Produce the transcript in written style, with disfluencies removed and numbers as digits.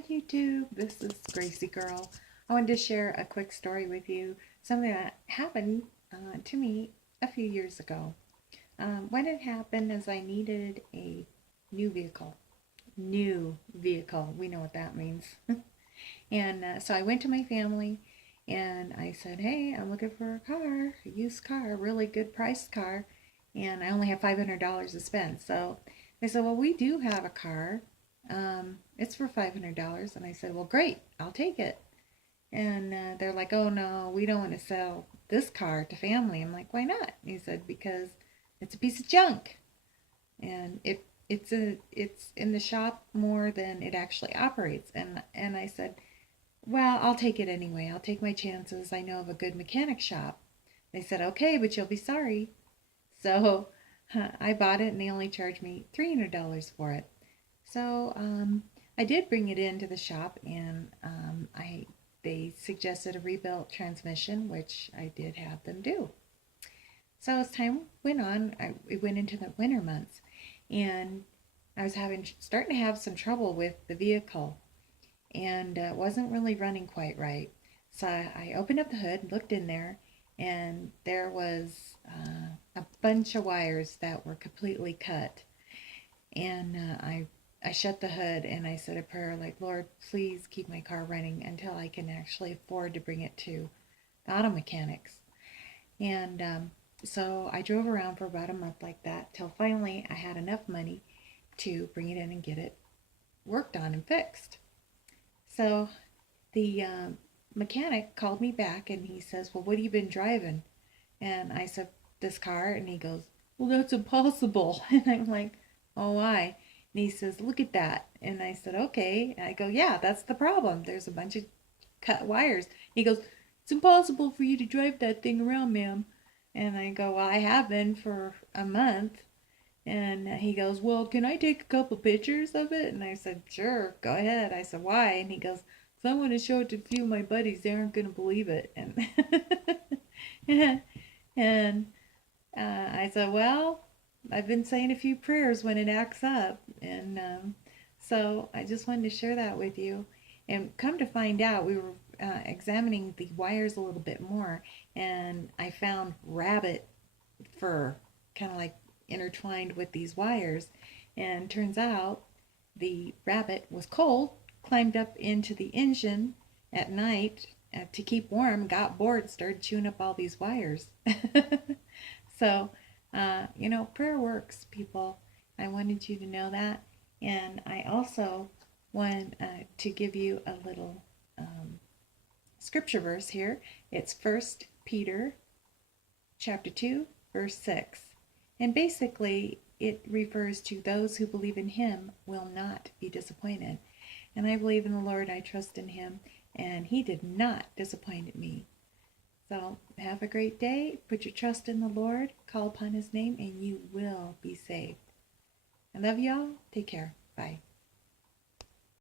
Hi YouTube, this is Gracie Girl. I wanted to share a quick story with you, something that happened to me a few years ago. What had happened is I needed a new vehicle. New vehicle, we know what that means. And so I went to my family and I said, hey, I'm looking for a car, a used car, a really good priced car, and I only have $500 to spend. So they said, well, we do have a car. It's for $500. And I said, well, great, I'll take it. And they're like, oh no, we don't want to sell this car to family. I'm like, why not? He said, because it's a piece of junk, and it's in the shop more than it actually operates. And I said, well, I'll take it anyway. I'll take my chances. I know of a good mechanic shop. They said, okay, but you'll be sorry. So I bought it, and they only charged me $300 for it. So I did bring it into the shop, and they suggested a rebuilt transmission, which I did have them do. So as time went on, it went into the winter months, and I was starting to have some trouble with the vehicle, and it wasn't really running quite right. So I opened up the hood, looked in there, and there was a bunch of wires that were completely cut. And I shut the hood and I said a prayer like, Lord, please keep my car running until I can actually afford to bring it to the auto mechanics. And so I drove around for about a month like that till finally I had enough money to bring it in and get it worked on and fixed. So the mechanic called me back and he says, well, what have you been driving? And I said, this car. And he goes, well, that's impossible. And I'm like, oh, why? And he says, look at that. And I said, okay. And I go, yeah, that's the problem. There's a bunch of cut wires. He goes, it's impossible for you to drive that thing around, ma'am. And I go, well, I have been for a month. And he goes, well, can I take a couple pictures of it? And I said, sure, go ahead. I said, why? And he goes, so I want to show it to a few of my buddies. They aren't going to believe it. And, and I said, well, I've been saying a few prayers when it acts up. And so I just wanted to share that with you. And come to find out, we were examining the wires a little bit more, and I found rabbit fur kind of like intertwined with these wires. And turns out the rabbit was cold, climbed up into the engine at night to keep warm, got bored, started chewing up all these wires. So, prayer works, people. I wanted you to know that. And I also want to give you a little scripture verse here. It's First Peter chapter 2, verse 6. And basically, it refers to those who believe in him will not be disappointed. And I believe in the Lord, I trust in him, and he did not disappoint me. So have a great day. Put your trust in the Lord. Call upon his name and you will be saved. I love y'all. Take care. Bye.